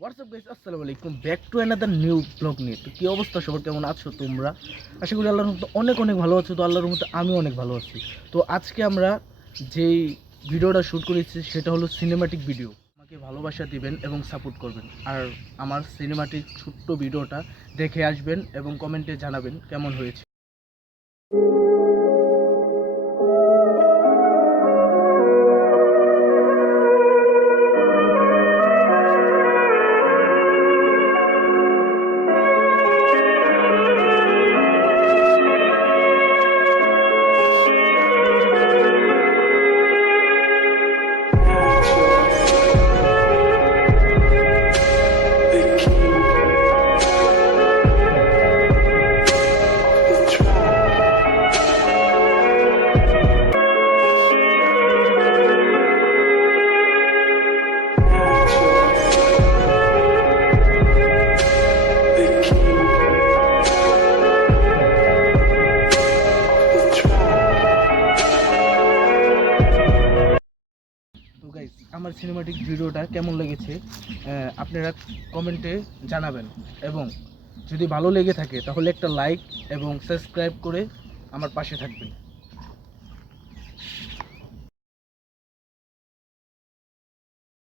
WhatsApp guys, আসসালামু আলাইকুম, back to another new blog নিয়ে। তো কী অবস্থা সবার, কেমন আছো তোমরা? আশা করি আল্লাহর রহমতে অনেক অনেক ভালো আছো। তো আল্লাহর রহমতে আমিও অনেক ভালো আছি। তো আজকে আমরা যেই ভিডিওটা শ্যুট করেছি সেটা হলো সিনেমাটিক ভিডিও। আমাকে ভালোবাসা দিবেন এবং সাপোর্ট করবেন, আর আমার সিনেমাটিক ছোট্ট ভিডিওটা দেখে আসবেন এবং কমেন্টে জানাবেন কেমন হয়েছে। তো গাইস, আমার সিনেমাটিক ভিডিওটা কেমন লেগেছে আপনারা কমেন্টে জানাবেন, এবং যদি ভালো লেগে থাকে তাহলে একটা লাইক এবং সাবস্ক্রাইব করে আমার পাশে থাকবেন।